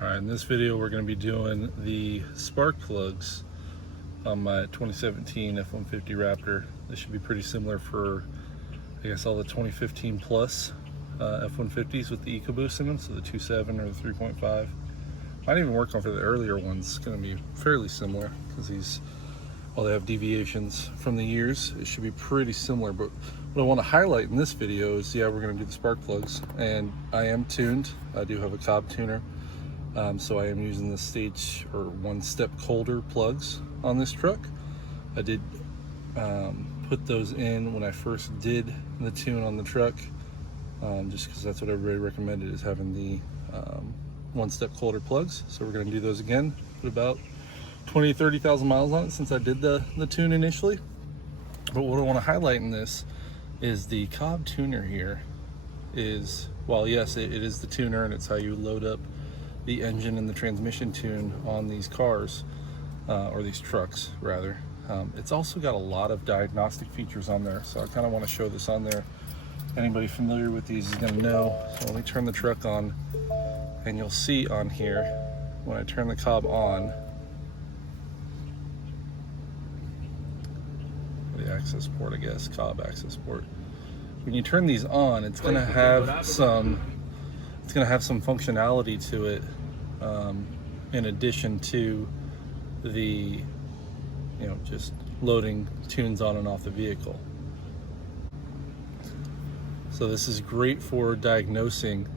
Alright, in this video we're going to be doing the spark plugs on my 2017 F-150 Raptor. This should be pretty similar for, I guess, all the 2015 plus F-150s with the EcoBoost in them, so the 2.7 or the 3.5. Might even work on for the earlier ones. It's going to be fairly similar because these, while they have deviations from the years, it should be pretty similar. But what I want to highlight in this video is, we're going to do the spark plugs, and I am tuned. I do have a Cobb tuner. So I am using the stage or 1 step colder plugs on this truck. I did put those in when I first did the tune on the truck, just because that's what everybody recommended, is having the 1 step colder plugs. So we're going to do those again. Put about 30,000 miles on it since I did the tune initially. But what I want to highlight in this is the Cobb tuner here is, while yes, it is the tuner and it's how you load up the engine and the transmission tune on these cars, or these trucks rather. It's also got a lot of diagnostic features on there, so I kind of want to show this on there. Anybody familiar with these is going to know. So let me turn the truck on, and you'll see on here when I turn the Cobb on, the Accessport, I guess, Cobb Accessport. When you turn these on, it's going to have some functionality to it, in addition to the, just loading tunes on and off the vehicle. So this is great for diagnosing,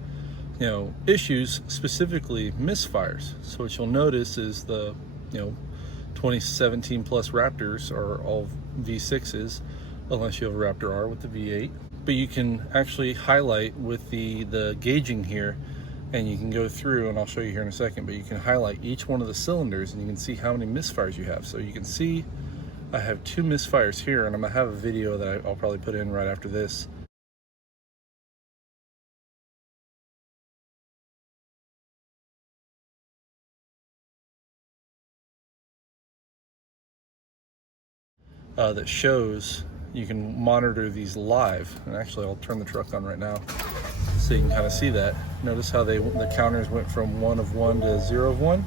issues, specifically misfires. So what you'll notice is the, 2017 plus Raptors are all V6s, unless you have a Raptor R with the V8. But you can actually highlight with the gauging here, and you can go through, and I'll show you here in a second, but you can highlight each one of the cylinders and you can see how many misfires you have. So you can see I have 2 misfires here, and I'm gonna have a video that I'll probably put in right after this. That shows you can monitor these live. And actually, I'll turn the truck on right now so you can kind of see that. Notice how the counters went from 1 of 1 to 0 of 1.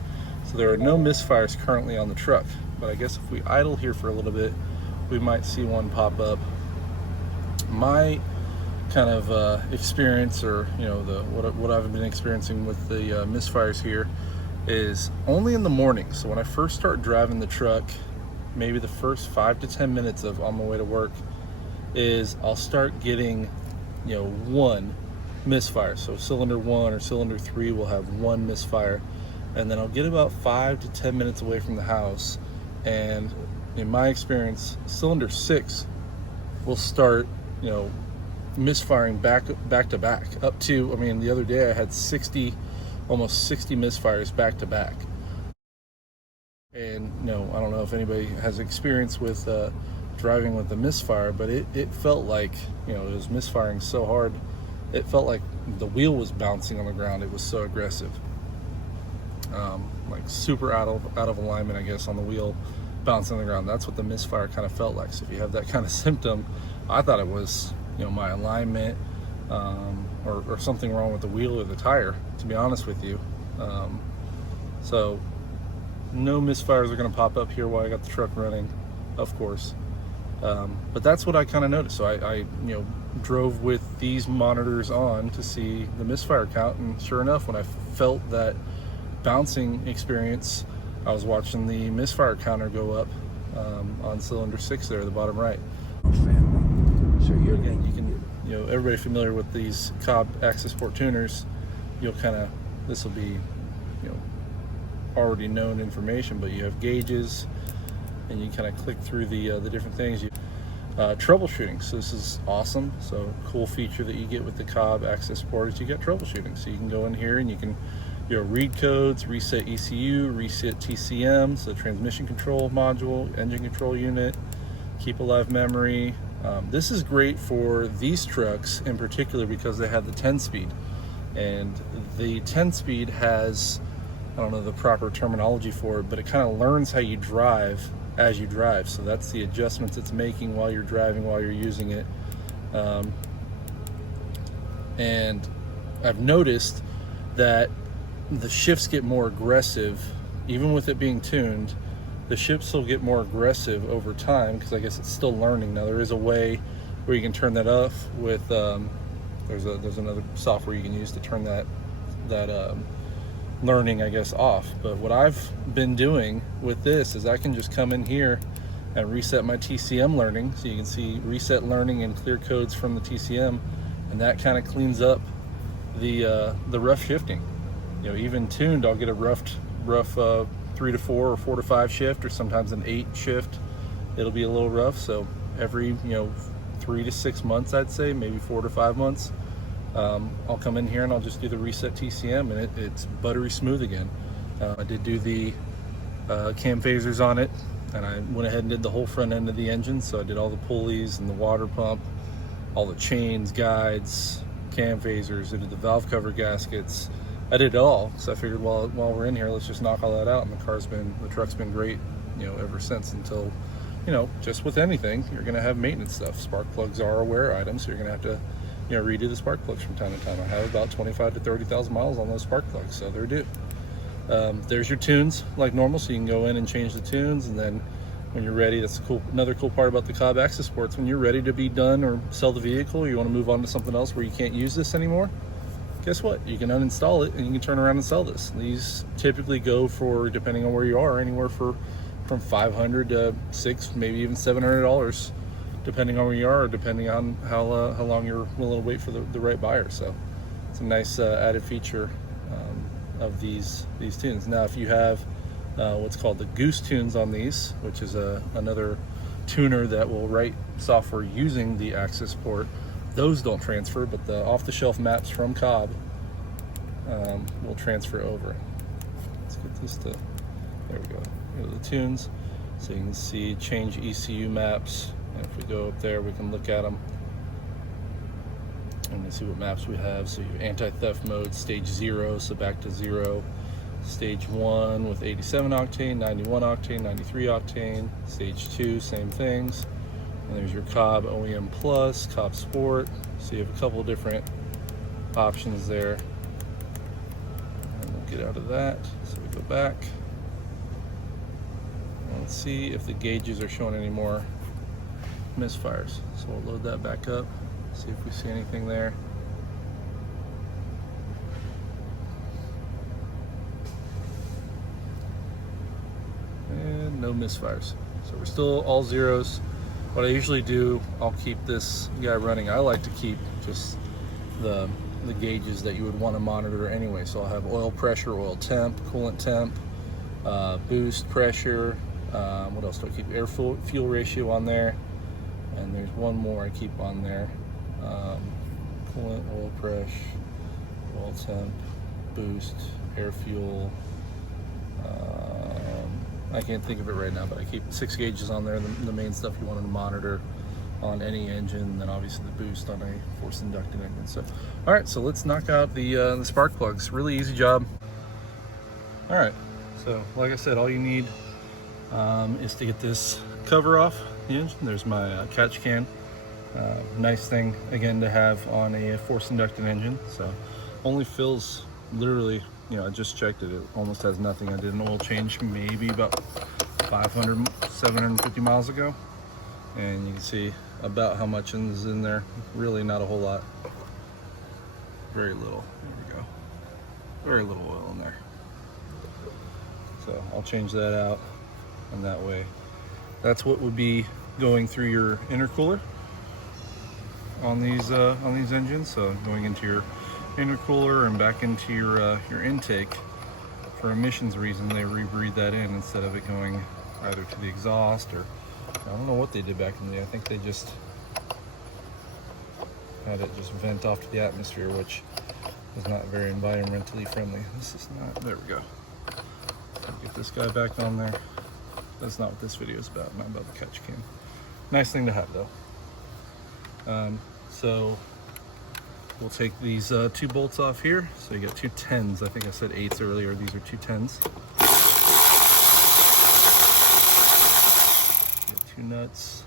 So there are no misfires currently on the truck. But I guess if we idle here for a little bit, we might see one pop up. My kind of experience, or what I've been experiencing with the misfires here, is only in the morning. So when I first start driving the truck, maybe the first 5 to 10 minutes of on my way to work, is I'll start getting, 1 misfire. So cylinder 1 or cylinder 3 will have 1 misfire, and then I'll get about 5 to 10 minutes away from the house, and in my experience, cylinder 6 will start, misfiring back to back, up to, the other day I had almost 60 misfires back to back. And I don't know if anybody has experience with driving with the misfire, but it felt like, it was misfiring so hard, it felt like the wheel was bouncing on the ground. It was so aggressive, like super out of alignment, I guess, on the wheel, bouncing on the ground. That's what the misfire kind of felt like. So if you have that kind of symptom, I thought it was, my alignment, or something wrong with the wheel or the tire, to be honest with you. So no misfires are going to pop up here while I got the truck running, of course. But that's what I kind of noticed. So I drove with these monitors on to see the misfire count, and sure enough, when I felt that bouncing experience, I was watching the misfire counter go up on cylinder 6 there, the bottom right. So you can, everybody familiar with these Cobb Accessport tuners, this will be, already known information, but you have gauges, and you kind of click through the different things. Troubleshooting, so this is awesome. So cool feature that you get with the Cobb Accessport is you get troubleshooting. So you can go in here and you can read codes, reset ECU, reset TCM, so transmission control module, engine control unit, keep alive memory. This is great for these trucks in particular because they have the 10-speed, and the 10-speed has, I don't know the proper terminology for it, but it kind of learns how you drive as you drive. So that's the adjustments it's making while you're driving, while you're using it. And I've noticed that the shifts get more aggressive, even with it being tuned. The shifts will get more aggressive over time because I guess it's still learning. Now there is a way where you can turn that off with there's another software you can use to turn that learning, I guess, off. But what I've been doing with this is I can just come in here and reset my TCM learning, so you can see reset learning and clear codes from the TCM, and that kind of cleans up the rough shifting. You know, even tuned, I'll get a rough 3 to 4 or 4 to 5 shift, or sometimes an 8 shift. It'll be a little rough. So every 3 to 6 months, I'd say, maybe 4 to 5 months, I'll come in here and I'll just do the reset TCM, and it's buttery smooth again. I did do the cam phasers on it, and I went ahead and did the whole front end of the engine. So I did all the pulleys and the water pump, all the chains, guides, cam phasers. I did the valve cover gaskets. I did it all, so I figured while we're in here, let's just knock all that out. And the truck's been great, ever since. Until, just with anything, you're gonna have maintenance stuff. Spark plugs are a wear item, so you're gonna have to, redo the spark plugs from time to time. I have about 25 to 30,000 miles on those spark plugs, so they're due. There's your tunes like normal, so you can go in and change the tunes, and then when you're ready, that's cool. Another cool part about the Cobb Accessports, when you're ready to be done or sell the vehicle, or you want to move on to something else where you can't use this anymore, guess what? You can uninstall it and you can turn around and sell this. These typically go for, depending on where you are, anywhere from $500 to $600, maybe even $700, depending on where you are, or depending on how long you're willing to wait for the right buyer. So it's a nice added feature of these tunes. Now, if you have what's called the Goose tunes on these, which is another tuner that will write software using the Accessport, those don't transfer, but the off-the-shelf maps from Cobb will transfer over. Let's get this to, there we go. Here are the tunes, so you can see change ECU maps, and if we go up there, we can look at them and see what maps we have. So you have anti-theft mode, stage 0, so back to 0. Stage 1 with 87 octane, 91 octane, 93 octane. Stage 2, same things. And there's your Cobb OEM Plus, Cobb Sport. So you have a couple of different options there. And we'll get out of that. So we go back. And let's see if the gauges are showing any more misfires. So we'll load that back up, see if we see anything there. And no misfires. So we're still all zeros. What I usually do, I'll keep this guy running. I like to keep just the gauges that you would want to monitor anyway. So I'll have oil pressure, oil temp, coolant temp, boost pressure. What else do I keep? Air fuel ratio on there. And there's one more I keep on there. Coolant, oil pressure, oil temp, boost, air fuel. I can't think of it right now, but I keep 6 gauges on there, the main stuff you want to monitor on any engine, and then obviously the boost on a forced inducted engine. So, all right, so let's knock out the spark plugs. Really easy job. All right, so like I said, all you need is to get this cover off the engine. There's my catch can. Nice thing, again, to have on a forced inducted engine. So only fills literally, I just checked it, it almost has nothing. I did an oil change maybe about 500, 750 miles ago, and you can see about how much is in there. Really not a whole lot. Very little. There we go. Very little oil in there. So I'll change that out, and that way, that's what would be going through your intercooler on these engines. So going into your intercooler and back into your intake. For emissions reason, they rebreathe that in instead of it going either to the exhaust, or I don't know what they did back in the day. I think they just had it just vent off to the atmosphere, which is not very environmentally friendly. This is not, there we go. Get this guy back on there. That's not what this video is about, not about the catch can. Nice thing to have though. So we'll take these 2 bolts off here. So you got 2 10s. I think I said 8s earlier. These are 2 10s. Get 2 nuts.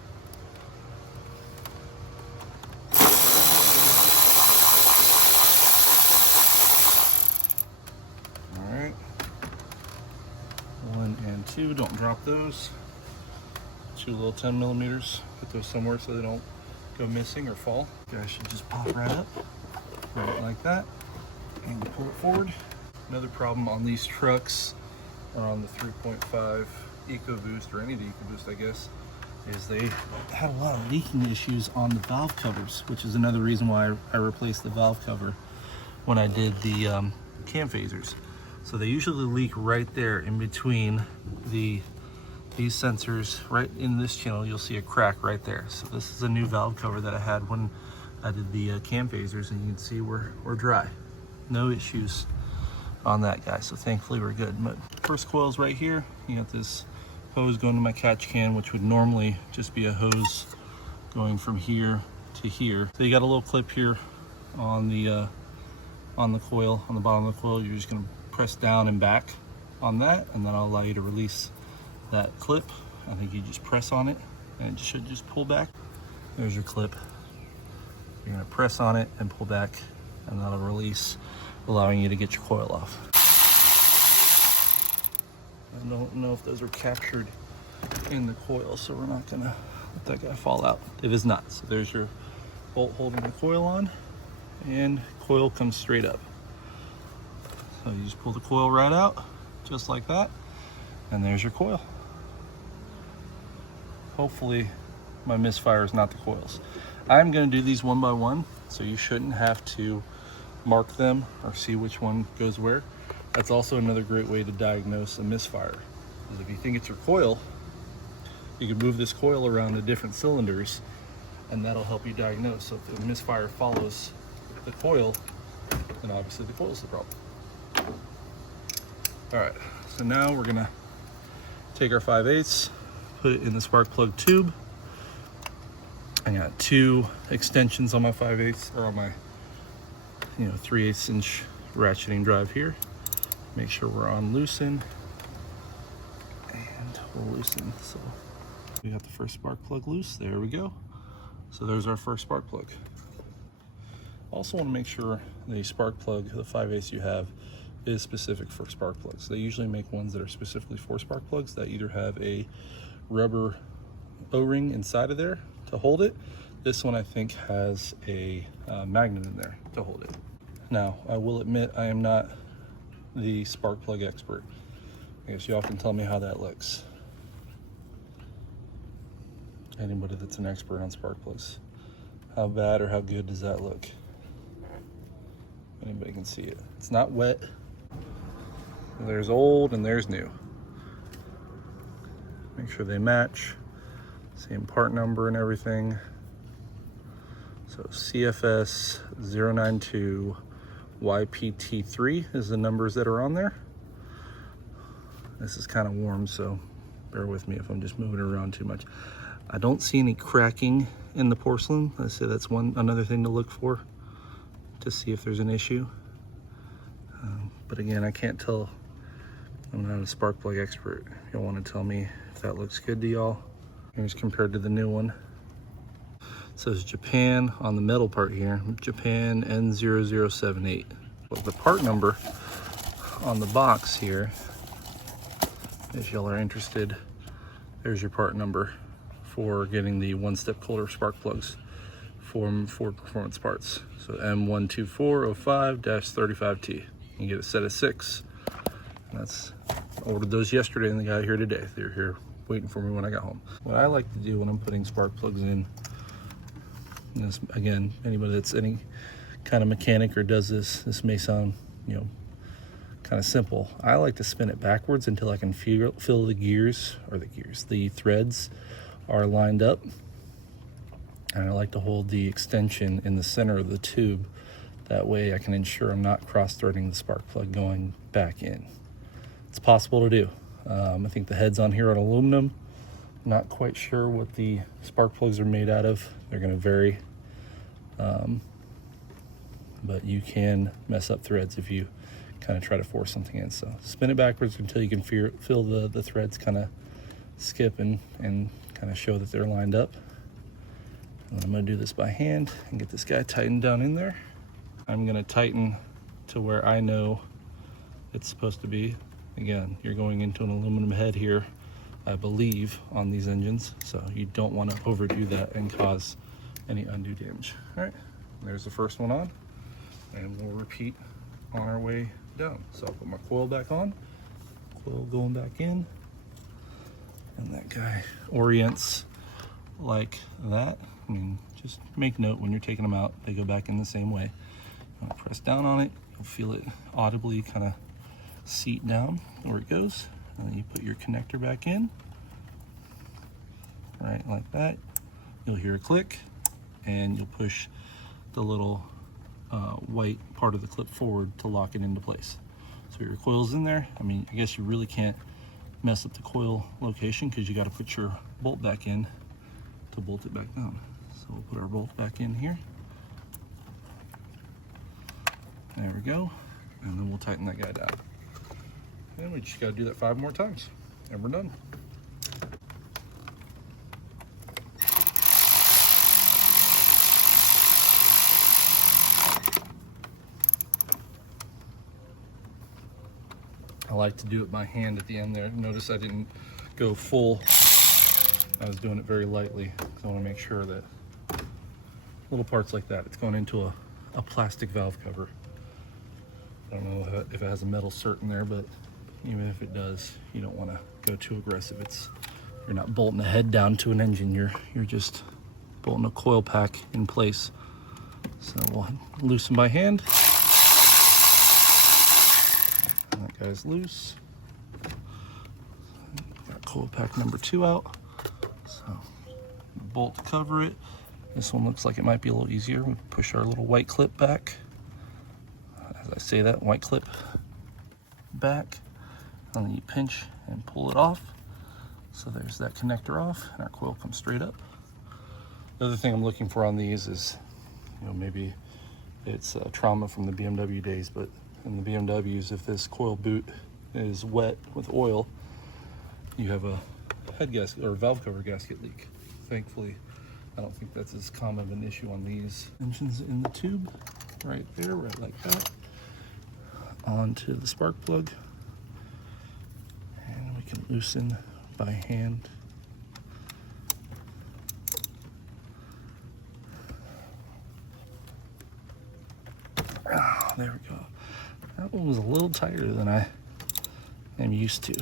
2, don't drop those. 2 little 10 millimeters, put those somewhere so they don't go missing or fall. Guys should just pop right up, right like that, and pull it forward. Another problem on these trucks, or on the 3.5 EcoBoost, or any of the EcoBoost I guess, is they had a lot of leaking issues on the valve covers, which is another reason why I replaced the valve cover when I did the cam phasers. So they usually leak right there in between these sensors. Right in this channel you'll see a crack right there. So this is a new valve cover that I had when I did the cam phasers, and you can see we're dry. No issues on that, guy. So thankfully we're good. But first coil's right here. You got this hose going to my catch can, which would normally just be a hose going from here to here. So you got a little clip here on the coil, on the bottom of the coil. You're just going to press down and back on that, and then I'll allow you to release that clip. I think you just press on it and it should just pull back. There's your clip. You're going to press on it and pull back, and that'll release, allowing you to get your coil off. I don't know if those are captured in the coil, so we're not gonna let that guy fall out. It is not. So there's your bolt holding the coil on, and coil comes straight up. So you just pull the coil right out, just like that, and there's your coil. Hopefully my misfire is not the coils. I'm gonna do these one by one, so you shouldn't have to mark them or see which one goes where. That's also another great way to diagnose a misfire. Is if you think it's your coil, you can move this coil around to different cylinders, and that'll help you diagnose. So if the misfire follows the coil, then obviously the coil is the problem. All right, so now we're gonna take our 5/8, put it in the spark plug tube. I got 2 extensions on my 5/8, or on my 3/8 inch ratcheting drive here. Make sure we're on loosen, and we'll loosen. So we got the first spark plug loose. There we go. So there's our first spark plug. Also want to make sure the spark plug, the 5/8 you have, is specific for spark plugs. They usually make ones that are specifically for spark plugs that either have a rubber O-ring inside of there to hold it. This one I think has a magnet in there to hold it. Now, I will admit I am not the spark plug expert. I guess y'all can tell me how that looks. Anybody that's an expert on spark plugs. How bad or how good does that look? Anybody can see it. It's not wet. There's old and there's new. Make sure they match. Same part number and everything. So CFS 092 YPT3 is the numbers that are on there. This is kind of warm, so bear with me if I'm just moving it around too much. I don't see any cracking in the porcelain. I say that's another thing to look for to see if there's an issue. But again, I can't tell. I'm not a spark plug expert. You'll want to tell me if that looks good to y'all. Here's compared to the new one. It says Japan on the metal part here, Japan N0078. Well, the part number on the box here, if y'all are interested, there's your part number for getting the one-step coulter spark plugs from Ford Performance Parts. So M12405-35T. You can get a set of 6. I ordered those yesterday and they got here today. They were here waiting for me when I got home. What I like to do when I'm putting spark plugs in, this, again, anybody that's any kind of mechanic or does this may sound, kind of simple. I like to spin it backwards until I can feel the threads are lined up. And I like to hold the extension in the center of the tube. That way I can ensure I'm not cross-threading the spark plug going back in. It's possible to do. I think the heads on here are aluminum. Not quite sure what the spark plugs are made out of. They're going to vary. But you can mess up threads if you kind of try to force something in. So spin it backwards until you can feel the threads kind of skip and kind of show that they're lined up. And I'm going to do this by hand and get this guy tightened down in there. I'm going to tighten to where I know it's supposed to be. Again, you're going into an aluminum head here, I believe, on these engines, so you don't want to overdo that and cause any undue damage. All right, there's the first one on, and we'll repeat on our way down. So I'll put my coil back on, coil going back in, and that guy orients like that. I mean, just make note when you're taking them out, they go back in the same way. I'll press down on it, you'll feel it audibly kind of seat down where it goes, and then you put your connector back in, right like that. You'll hear a click, and you'll push the little white part of the clip forward to lock it into place. So your coil's in there. I mean, I guess you really can't mess up the coil location because you got to put your bolt back in to bolt it back down. So we'll put our bolt back in here. There we go. And then we'll tighten that guy down. And we just got to do that 5 more times, and we're done. I like to do it by hand at the end there. Notice I didn't go full. I was doing it very lightly because I want to make sure that little parts like that, it's going into a plastic valve cover. I don't know if it has a metal cert in there, but even if it does, you don't want to go too aggressive. You're not bolting a head down to an engine. You're just bolting a coil pack in place. So we'll loosen by hand. That guy's loose. Got coil pack number 2 out. So bolt to cover it. This one looks like it might be a little easier. We push our little white clip back. As I say that, white clip back. And then you pinch and pull it off. So there's that connector off, and our coil comes straight up. The other thing I'm looking for on these is, maybe it's trauma from the BMW days, but in the BMWs, if this coil boot is wet with oil, you have a head gasket or valve cover gasket leak. Thankfully, I don't think that's as common of an issue on these. Engines in the tube, right there, right like that. Onto the spark plug. And we can loosen by hand. Oh, there we go. That one was a little tighter than I am used to.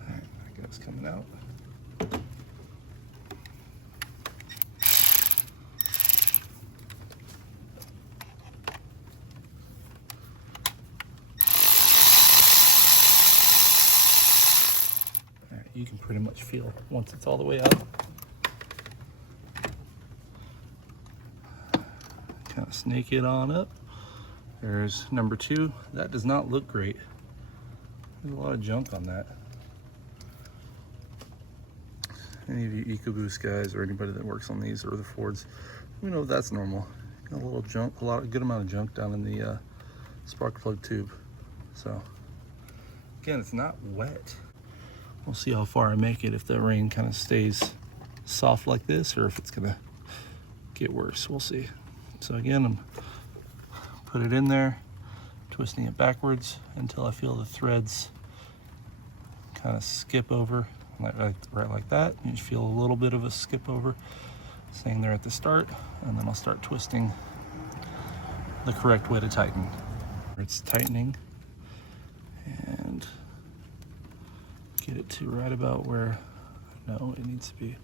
All right, that guy's coming out. You can pretty much feel once it's all the way out. Kind of snake it on up. There's number 2. That does not look great. There's a lot of junk on that. Any of you EcoBoost guys or anybody that works on these or the Fords, let me know if that's normal. Got a little junk, a good amount of junk down in the spark plug tube. So again, it's not wet. We'll see how far I make it, if the rain kind of stays soft like this or if it's gonna get worse. We'll see. So again, I'm put it in there, twisting it backwards until I feel the threads kind of skip over, right like that. You just feel a little bit of a skip over, staying there at the start, and then I'll start twisting the correct way to tighten. It's tightening, and get it to right about where I know it needs to be,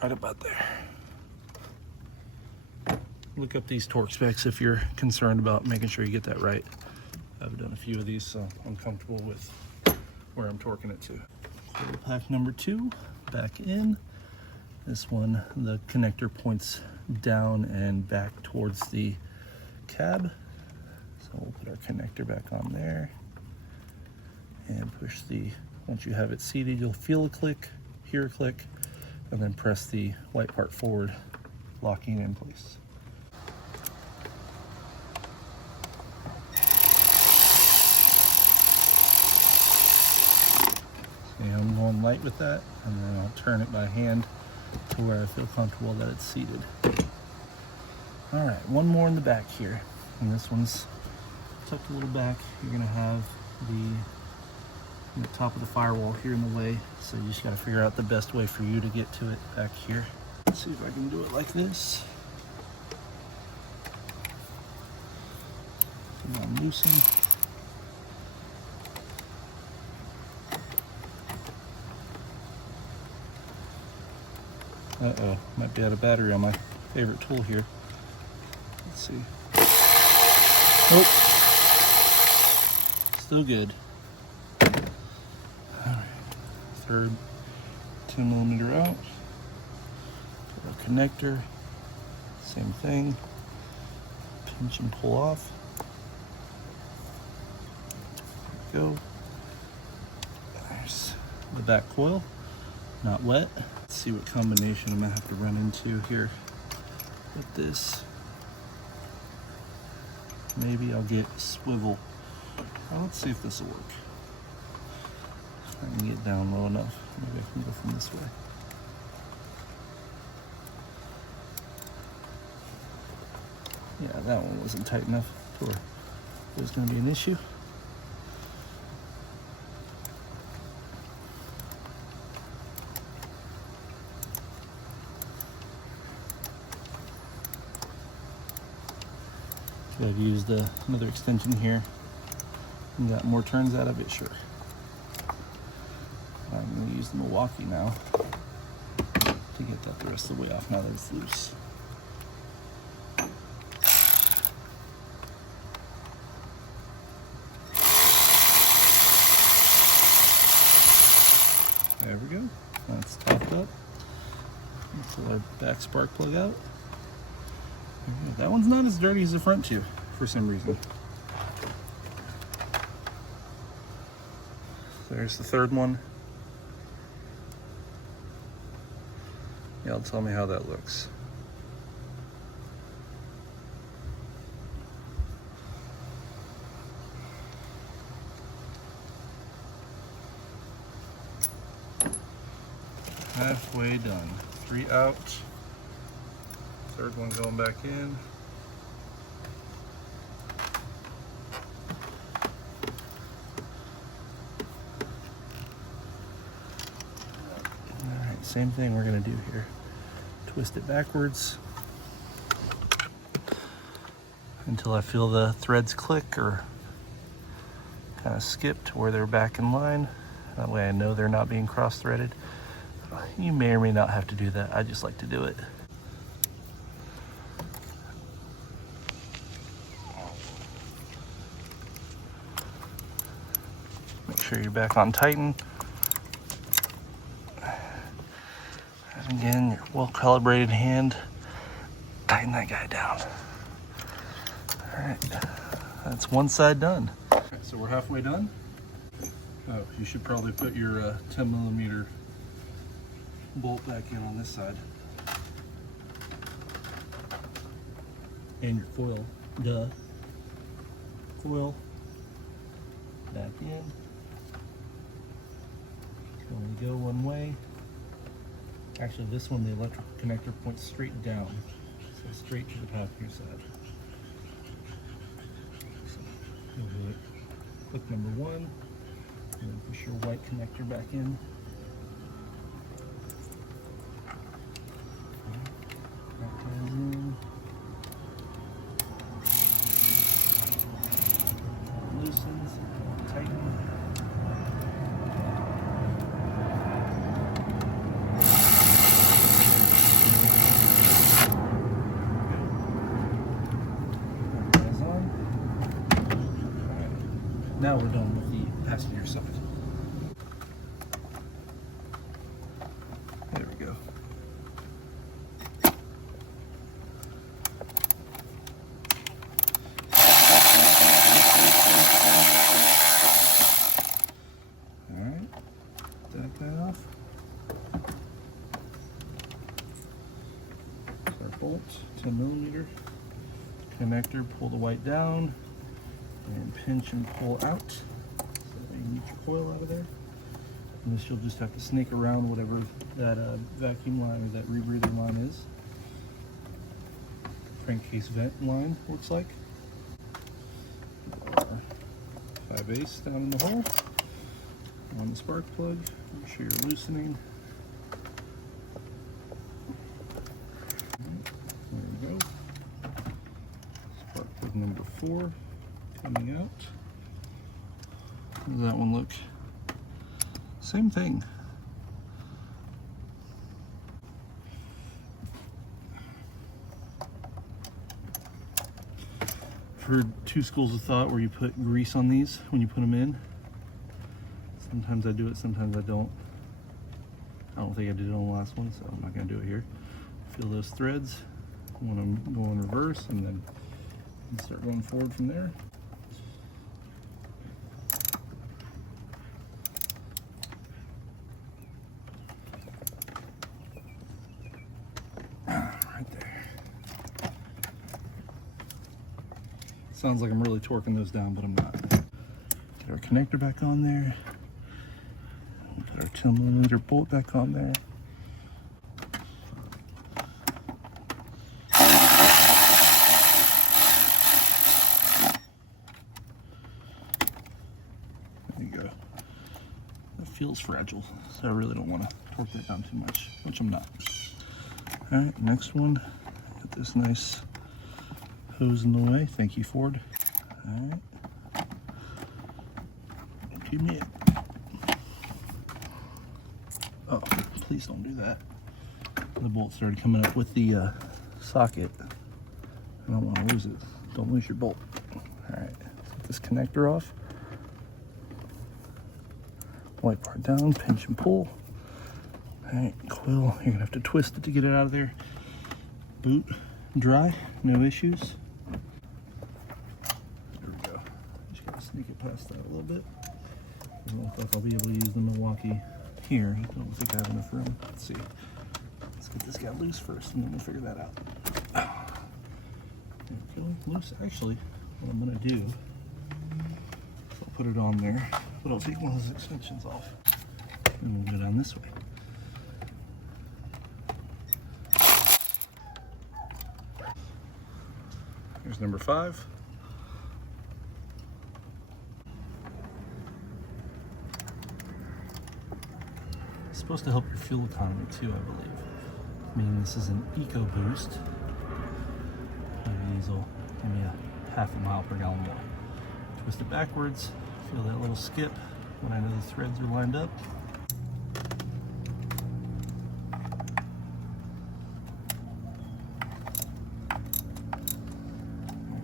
right about there. Look up these torque specs if you're concerned about making sure you get that right. I've done a few of these, so I'm comfortable with where I'm torquing it to. Coil pack number 2 back in. This one, the connector points down and back towards the cab. So we'll put our connector back on there and push once you have it seated, you'll feel a click, hear a click, and then press the white part forward, locking it in place. See, I'm going light with that, and then I'll turn it by hand to where I feel comfortable that it's seated. All right, one more in the back here, and this one's tucked a little back. You're gonna have the top of the firewall here in the way, so you just gotta figure out the best way for you to get to it back here. Let's see if I can do it like this. Come on, loosen. Uh-oh, might be out of battery on my favorite tool here. Let's see. Nope. Still good. All right. Third 10mm out. Our connector. Same thing. Pinch and pull off. There we go. There's the back coil. Not wet. Let's see what combination I'm gonna have to run into here with this. Maybe I'll get swivel. Well, let's see if this will work. I can get down low enough. Maybe I can go from this way. Yeah, that one wasn't tight enough for it was going to be an issue. So I've used another extension here and got more turns out of it, sure. I'm going to use the Milwaukee now to get that the rest of the way off now that it's loose. There we go. That's topped up. Pull our back spark plug out. That one's not as dirty as the front two for some reason. There's the third one. Y'all tell me how that looks. Halfway done. 3 out. Third one going back in. Alright, same thing we're going to do here. Twist it backwards until I feel the threads click or kind of skip to where they're back in line. That way I know they're not being cross-threaded. You may or may not have to do that. I just like to do it. Make sure you're back on tighten. And again, your well-calibrated hand, tighten that guy down. All right, that's one side done. All right, so we're halfway done. Oh, you should probably put your 10mm bolt back in on this side. And your foil, duh. Foil back in. Only go one way. Actually, this one, the electrical connector points straight down, so straight to the passenger side. So we'll do it. Click number 1, and then push your white connector back in. That ties in. Loosens, tighten. Now we're done with the passenger side. There we go. All right, that guy off. Our bolt, 10mm connector. Pull the white down. And pinch and pull out. So you need your coil out of there. And this you'll just have to snake around whatever that vacuum line or that rebreather line is. Crankcase vent line looks like. 5/8 down in the hole. On the spark plug, make sure you're loosening. There we go. Spark plug number 4 coming out. How does that one look? Same thing. I've heard two schools of thought where you put grease on these when you put them in. Sometimes I do it, sometimes I don't. I don't think I did it on the last one, so I'm not going to do it here. Feel those threads. I want them to go in reverse and then start going forward from there. Right there. Sounds like I'm really torquing those down, but I'm not. Get our connector back on there. Put our 10mm bolt back on there. There you go. That feels fragile, so I really don't want to torque that down too much, which I'm not. Alright, next one. Got this nice hose in the way. Thank you, Ford. Alright. Give me it. Oh, please don't do that. The bolt started coming up with the socket. I don't want to lose it. Don't lose your bolt. Alright, take this connector off. White part down, pinch and pull. Alright, coil. You're going to have to twist it to get it out of there. Boot dry, no issues. There we go. Just got to sneak it past that a little bit. I don't know if I'll be able to use the Milwaukee here. I don't think I have enough room. Let's see. Let's get this guy loose first and then we'll figure that out. There we go. Loose. Actually, what I'm going to do is I'll put it on there, but I'll take one of those extensions off and we'll go down this way. Here's number 5. It's supposed to help your fuel economy too, I believe. I mean, this is an EcoBoost. Maybe these will give me a half a mile per gallon more. Twist it backwards, feel that little skip when I know the threads are lined up.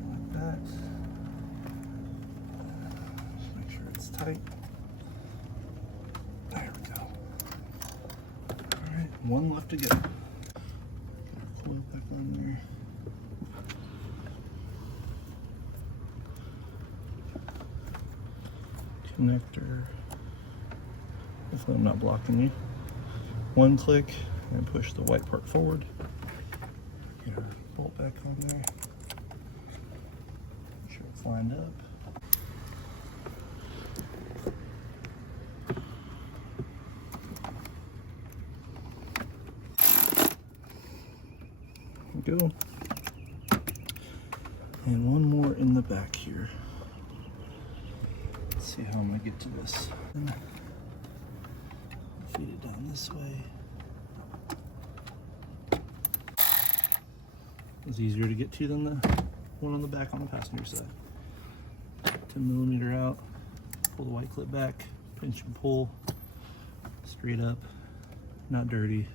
Like that. Just make sure it's tight. There we go. Alright, one left to go. Coil back on there. Connector. Hopefully I'm not blocking you. One click and push the white part forward. Get our bolt back on there. Make sure it's lined up. There we go. And one more in the back here. Let's see how I'm gonna get to this. Feed it down this way. It's easier to get to than the one on the back on the passenger side. 10mm out, pull the white clip back, pinch and pull, straight up, not dirty.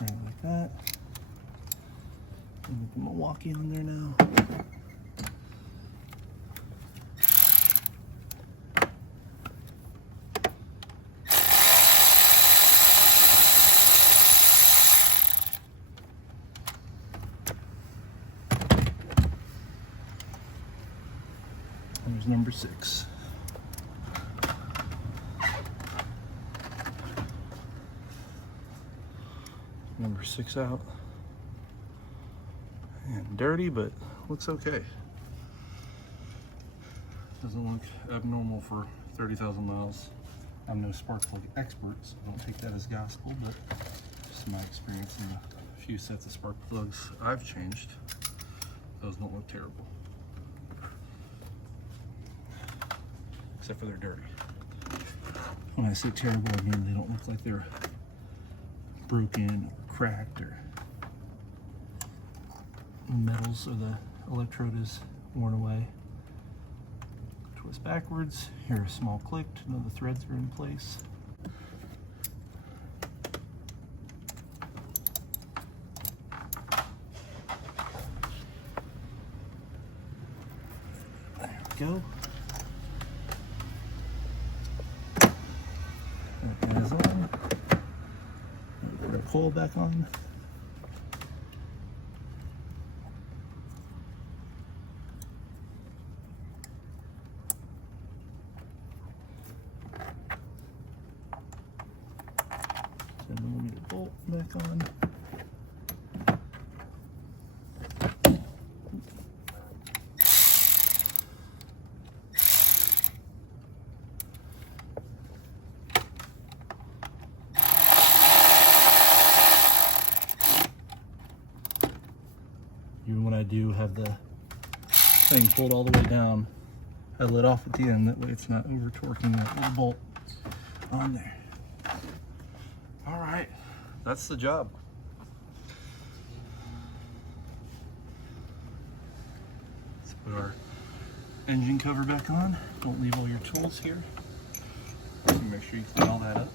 Right, like that. And put Milwaukee on there now. There's number 6. number 6 out. And dirty, but looks okay. Doesn't look abnormal for 30,000 miles. I'm no spark plug expert, so don't take that as gospel, but just my experience in the few sets of spark plugs I've changed. Those don't look terrible. Except for they're dirty. When I say terrible, I mean they don't look like they're broken or cracked, or the metals or the electrode is worn away. Twist backwards, hear a small click to know the threads are in place. There we go. That is on. Put our coil back on. Bolt back on. Even when I do have the thing pulled all the way down, I let off at the end, that way it's not over torquing that little bolt on there. All right. That's the job. Let's put our engine cover back on. Don't leave all your tools here. So make sure you clean all that up.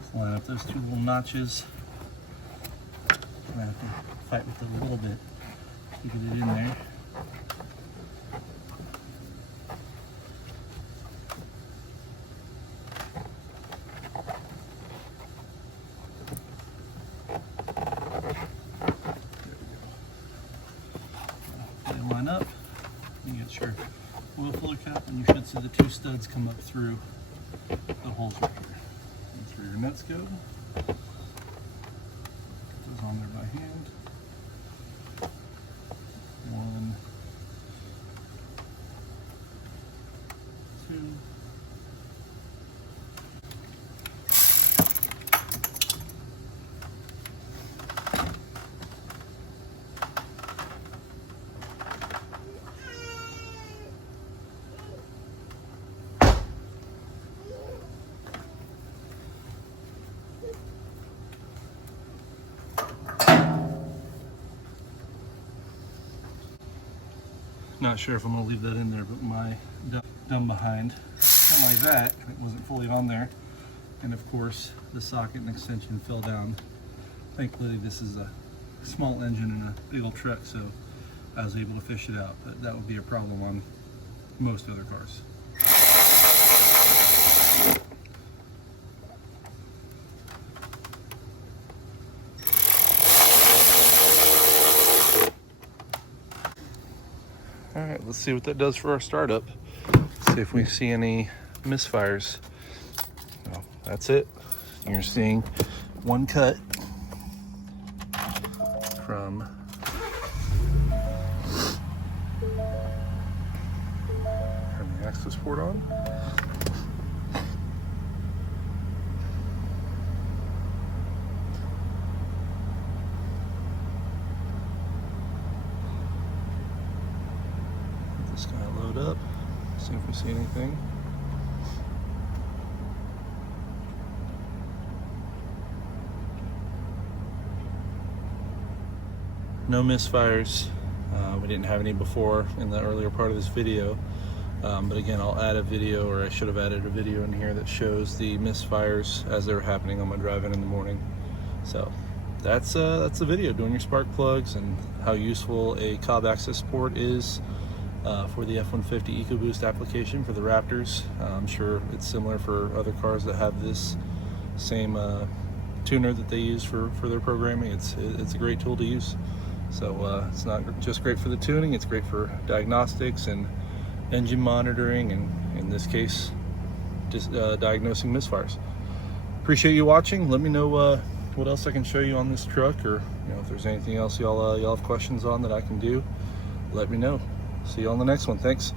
Let's line up those two little notches. I have to fight with it a little bit to get it in there. They line up. You get your oil filler cap, and you should see the two studs come up through the holes right here. That's where your nuts go. On there by hand. 1, 2. Not sure if I'm going to leave that in there, but my dumb behind went like that, and it wasn't fully on there. And of course, the socket and extension fell down. Thankfully, this is a small engine and a big old truck, so I was able to fish it out. But that would be a problem on most other cars. All right, let's see what that does for our startup. See if we see any misfires. Oh, that's it. You're seeing one cut from turn the access port on. Just gonna load up, see if we see anything. No misfires. We didn't have any before in the earlier part of this video. But again, I'll add a video, or I should have added a video in here that shows the misfires as they were happening on my drive-in in the morning. So that's the video, doing your spark plugs and how useful a Cobb Accessport is for the F-150 EcoBoost application for the Raptors. I'm sure it's similar for other cars that have this same tuner that they use for their programming. It's a great tool to use. So it's not just great for the tuning, it's great for diagnostics and engine monitoring, and in this case, just diagnosing misfires. Appreciate you watching. Let me know what else I can show you on this truck, or if there's anything else y'all have questions on that I can do, let me know. See you on the next one. Thanks.